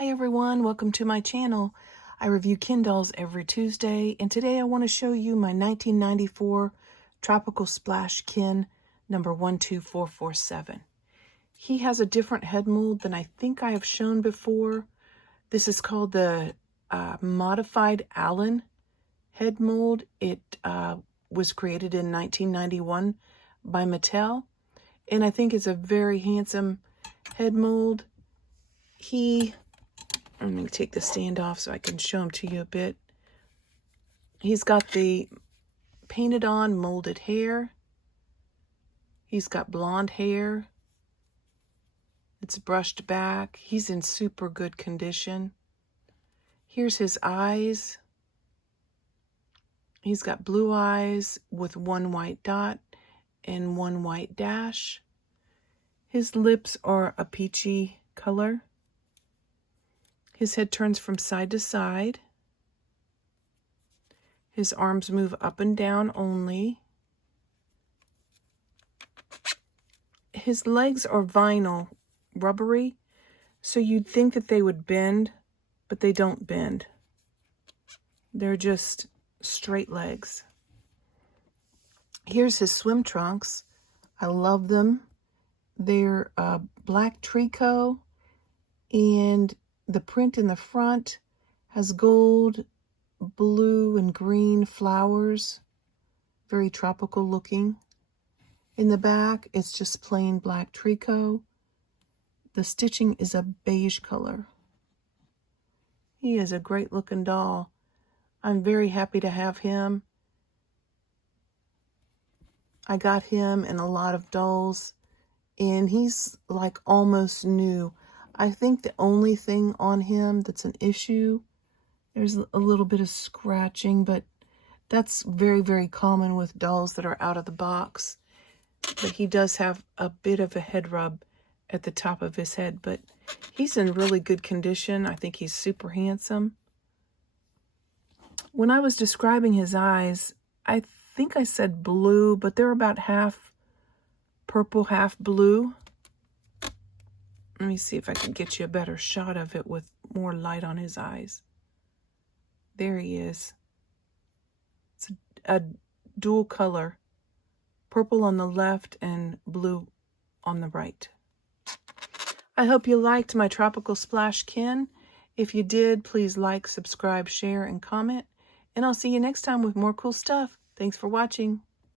Hi everyone, welcome to my channel. I review Ken dolls every Tuesday, and today I want to show you my 1994 Tropical Splash Ken number 12447. He has a different head mold than I think I have shown before. This is called the Modified Allen head mold. It was created in 1991 by Mattel, and I think it's a very handsome head mold. Let me take the stand off so I can show him to you a bit. He's got the painted on molded hair. He's got blonde hair. It's brushed back. He's in super good condition. Here's his eyes. He's got blue eyes with one white dot and one white dash. His lips are a peachy color. His head turns from side to side. His arms move up and down only. His legs are vinyl, rubbery, so you'd think that they would bend, but they don't bend. They're just straight legs. Here's his swim trunks. I love them. They're black tricot, and the print in the front has gold, blue, and green flowers. Very tropical looking. In the back, it's just plain black tricot. The stitching is a beige color. He is a great looking doll. I'm very happy to have him. I got him in a lot of dolls, and he's like almost new. I think the only thing on him that's an issue, there's a little bit of scratching, but that's very, very common with dolls that are out of the box. But he does have a bit of a head rub at the top of his head, but he's in really good condition. I think he's super handsome. When I was describing his eyes, I think I said blue, but they're about half purple, half blue. Let me see if I can get you a better shot of it with more light on his eyes. There he is. It's a dual color. Purple on the left and blue on the right. I hope you liked my Tropical Splash Ken. If you did, please like, subscribe, share, and comment. And I'll see you next time with more cool stuff. Thanks for watching.